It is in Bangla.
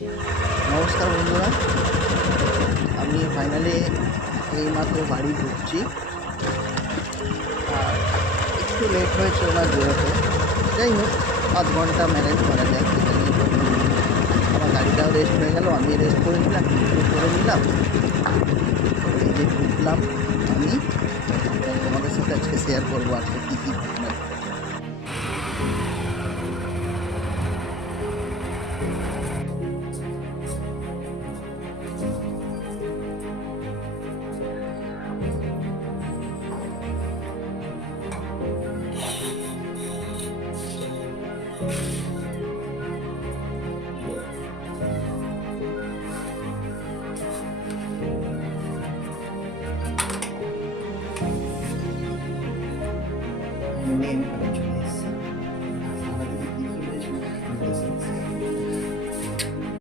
নমস্কার বন্ধুরা, আমি ফাইনালি এইমাত্র বাড়ি ঢুকছি। আর একটু লেট হয়েছে ওনার বেরোতে। যাই হোক, 5 ঘন্টা ম্যানেজ করা যায়, সেটা নিয়ে কোনো আমার গাড়িটাও রেস্ট হয়ে গেল, আমি রেস্ট করে নিলাম, করে নিলাম। এই যে ঢুকলাম আমি, তোমাদের সাথে আজকে শেয়ার করবো আজকে কী কী